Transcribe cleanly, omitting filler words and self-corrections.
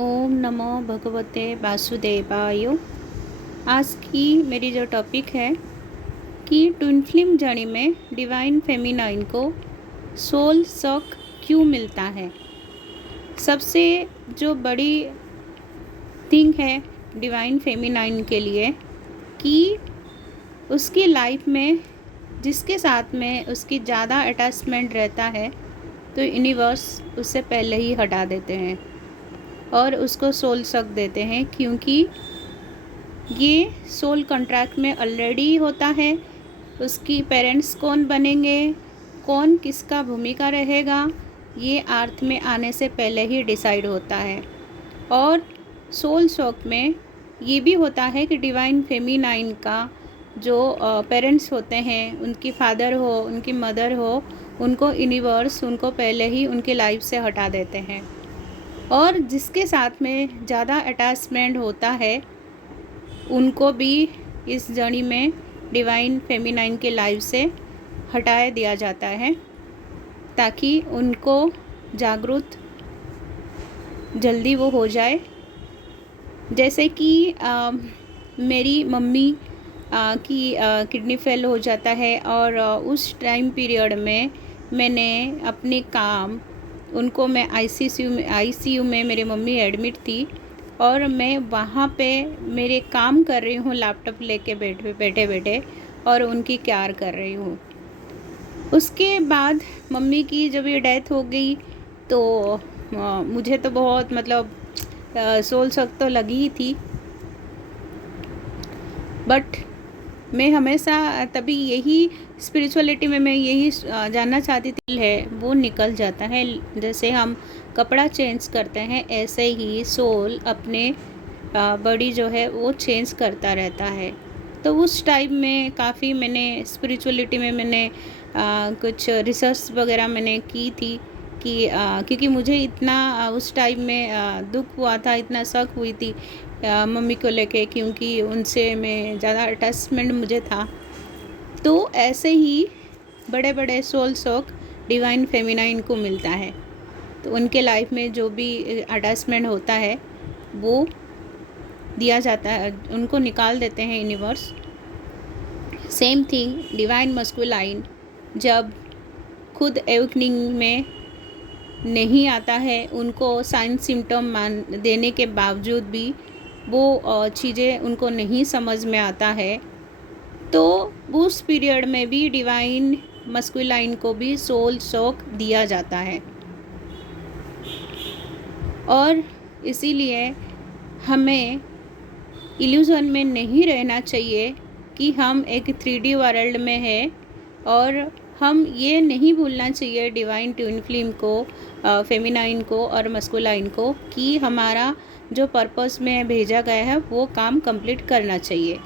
ओम नमो भगवते वासुदेवाय। आज की मेरी जो टॉपिक है कि ट्विन फ्लेम जर्नी में डिवाइन फेमिनाइन को सोल सॉक क्यों मिलता है। सबसे जो बड़ी थिंग है डिवाइन फेमिनाइन के लिए कि उसकी लाइफ में जिसके साथ में उसकी ज़्यादा अटैचमेंट रहता है तो यूनिवर्स उससे पहले ही हटा देते हैं और उसको सोल सक देते हैं, क्योंकि ये सोल कॉन्ट्रैक्ट में ऑलरेडी होता है। उसकी पेरेंट्स कौन बनेंगे, कौन किसका भूमिका रहेगा, ये अर्थ में आने से पहले ही डिसाइड होता है। और सोल सॉक में ये भी होता है कि डिवाइन फेमिनाइन का जो पेरेंट्स होते हैं, उनकी फादर हो, उनकी मदर हो, उनको यूनिवर्स उनको पहले ही उनकी लाइफ से हटा देते हैं। और जिसके साथ में ज़्यादा अटैचमेंट होता है उनको भी इस जर्नी में डिवाइन फेमिनाइन के लाइफ से हटाया दिया जाता है, ताकि उनको जागरूक जल्दी वो हो जाए। जैसे कि मेरी मम्मी की किडनी फेल हो जाता है और उस टाइम पीरियड में मैंने अपने काम उनको मैं आईसीयू में मेरी मम्मी एडमिट थी और मैं वहाँ पे मेरे काम कर रही हूँ, लैपटॉप लेके बैठे और उनकी केयर कर रही हूँ। उसके बाद मम्मी की जब ये डेथ हो गई तो मुझे तो बहुत सोल सक तो लगी ही थी, बट मैं हमेशा तभी यही स्पिरिचुअलिटी में मैं यही जानना चाहती थी है वो निकल जाता है। जैसे हम कपड़ा चेंज करते हैं ऐसे ही सोल अपने बॉडी जो है वो चेंज करता रहता है। तो उस टाइम में काफ़ी मैंने स्पिरिचुअलिटी में मैंने कुछ रिसर्च वगैरह मैंने की थी कि क्योंकि मुझे इतना उस टाइम में दुख हुआ था, इतना शक हुई थी मम्मी को लेके, क्योंकि उनसे मैं ज़्यादा अटैचमेंट मुझे था। तो ऐसे ही बड़े बड़े सोल सॉक डिवाइन फेमिनाइन को मिलता है, तो उनके लाइफ में जो भी अटैचमेंट होता है वो दिया जाता है, उनको निकाल देते हैं universe. Same thing divine masculine जब खुद एवकनिंग में नहीं आता है, उनको साइन सिम्टम देने के बावजूद भी वो चीज़ें उनको नहीं समझ में आता है, तो उस पीरियड में भी डिवाइन मस्कुलाइन को भी सोल सॉक दिया जाता है। और इसीलिए हमें इल्यूज़न में नहीं रहना चाहिए कि हम एक 3D वर्ल्ड में हैं, और हम ये नहीं भूलना चाहिए डिवाइन ट्विन फ्लेम को, फेमिनाइन को और मस्कुलाइन को, कि हमारा जो पर्पस में भेजा गया है वो काम कंप्लीट करना चाहिए।